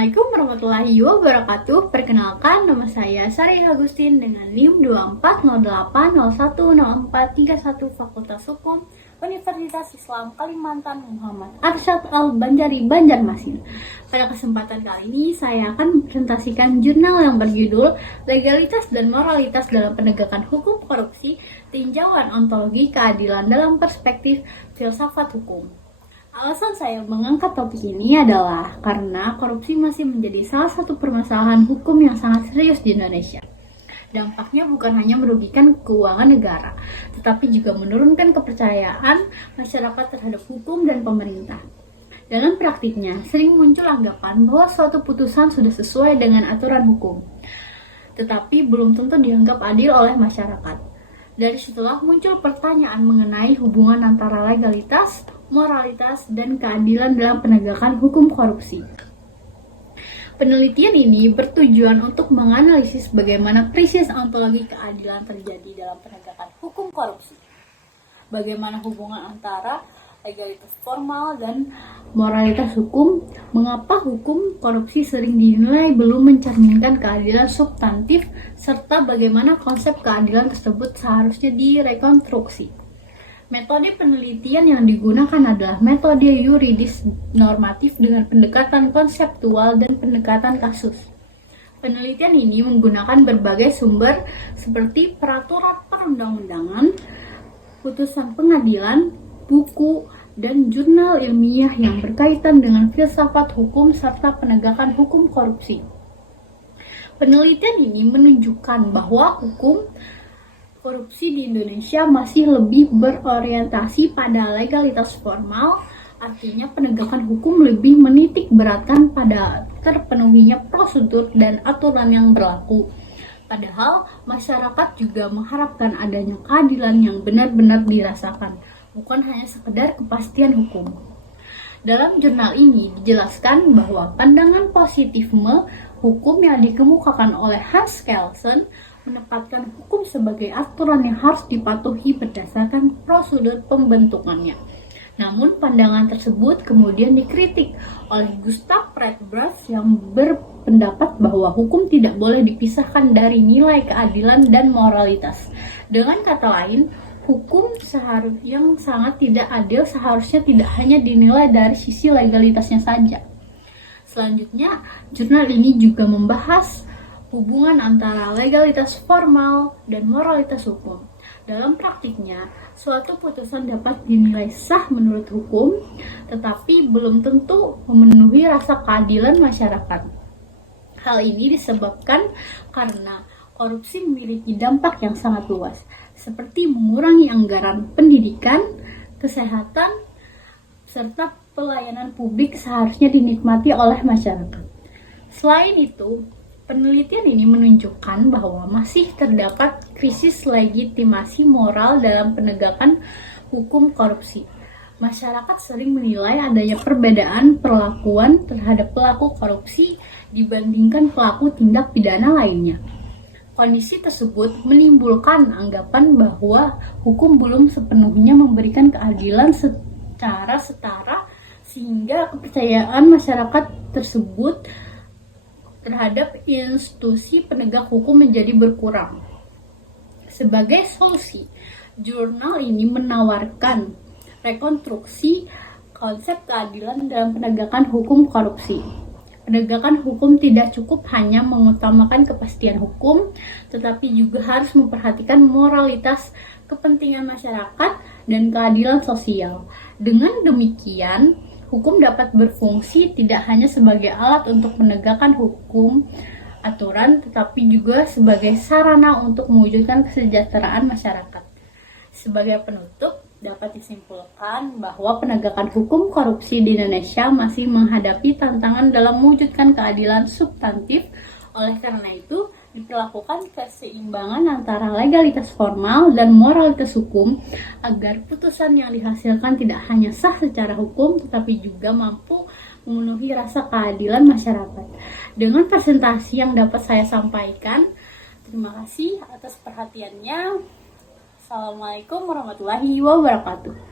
Assalamualaikum warahmatullahi wabarakatuh. Perkenalkan, nama saya Sari Agustin dengan NIM 2408010431 Fakultas Hukum Universitas Islam Kalimantan Muhammad Arsyad Al-Banjari Banjarmasin. Pada kesempatan kali ini saya akan mempresentasikan jurnal yang berjudul Legalitas dan Moralitas dalam Penegakan Hukum Korupsi, Tinjauan Ontologi Keadilan dalam Perspektif Filsafat Hukum. Alasan saya mengangkat topik ini adalah karena korupsi masih menjadi salah satu permasalahan hukum yang sangat serius di Indonesia. Dampaknya bukan hanya merugikan keuangan negara, tetapi juga menurunkan kepercayaan masyarakat terhadap hukum dan pemerintah. Dalam praktiknya, sering muncul anggapan bahwa suatu putusan sudah sesuai dengan aturan hukum, tetapi belum tentu dianggap adil oleh masyarakat. Dari situlah muncul pertanyaan mengenai hubungan antara legalitas, moralitas, dan keadilan dalam penegakan hukum korupsi. Penelitian ini bertujuan untuk menganalisis bagaimana krisis ontologi keadilan terjadi dalam penegakan hukum korupsi. Bagaimana hubungan antara legalitas formal dan moralitas hukum, mengapa hukum korupsi sering dinilai belum mencerminkan keadilan substantif, serta bagaimana konsep keadilan tersebut seharusnya direkonstruksi. Metode penelitian yang digunakan adalah metode yuridis normatif dengan pendekatan konseptual dan pendekatan kasus. Penelitian ini menggunakan berbagai sumber seperti peraturan perundang-undangan, putusan pengadilan, buku, dan jurnal ilmiah yang berkaitan dengan filsafat hukum serta penegakan hukum korupsi. Penelitian ini menunjukkan bahwa hukum korupsi di Indonesia masih lebih berorientasi pada legalitas formal, artinya penegakan hukum lebih menitik beratkan pada terpenuhinya prosedur dan aturan yang berlaku. Padahal masyarakat juga mengharapkan adanya keadilan yang benar-benar dirasakan, bukan hanya sekedar kepastian hukum. Dalam jurnal ini dijelaskan bahwa pandangan positifme hukum yang dikemukakan oleh Hans Kelsen menempatkan hukum sebagai aturan yang harus dipatuhi berdasarkan prosedur pembentukannya. Namun pandangan tersebut kemudian dikritik oleh Gustav Reitbras yang berpendapat bahwa hukum tidak boleh dipisahkan dari nilai keadilan dan moralitas. Dengan kata lain, hukum yang sangat tidak adil seharusnya tidak hanya dinilai dari sisi legalitasnya saja. Selanjutnya, jurnal ini juga membahas hubungan antara legalitas formal dan moralitas hukum. Dalam praktiknya, suatu putusan dapat dinilai sah menurut hukum, tetapi belum tentu memenuhi rasa keadilan masyarakat. Hal ini disebabkan karena korupsi memiliki dampak yang sangat luas, seperti mengurangi anggaran pendidikan, kesehatan, serta pelayanan publik seharusnya dinikmati oleh masyarakat. Selain itu, penelitian ini menunjukkan bahwa masih terdapat krisis legitimasi moral dalam penegakan hukum korupsi. Masyarakat sering menilai adanya perbedaan perlakuan terhadap pelaku korupsi dibandingkan pelaku tindak pidana lainnya. Kondisi tersebut menimbulkan anggapan bahwa hukum belum sepenuhnya memberikan keadilan secara setara, sehingga kepercayaan masyarakat tersebut terhadap institusi penegak hukum menjadi berkurang. Sebagai solusi, jurnal ini menawarkan rekonstruksi konsep keadilan dalam penegakan hukum korupsi. Penegakan hukum tidak cukup hanya mengutamakan kepastian hukum, tetapi juga harus memperhatikan moralitas, kepentingan masyarakat, dan keadilan sosial. Dengan demikian, hukum dapat berfungsi tidak hanya sebagai alat untuk menegakkan hukum aturan, tetapi juga sebagai sarana untuk mewujudkan kesejahteraan masyarakat. Sebagai penutup, dapat disimpulkan bahwa penegakan hukum korupsi di Indonesia masih menghadapi tantangan dalam mewujudkan keadilan substantif. Oleh karena itu, diperlakukan keseimbangan antara legalitas formal dan moralitas hukum agar putusan yang dihasilkan tidak hanya sah secara hukum, tetapi juga mampu memenuhi rasa keadilan masyarakat. Dengan presentasi yang dapat saya sampaikan, terima kasih atas perhatiannya. Assalamualaikum warahmatullahi wabarakatuh.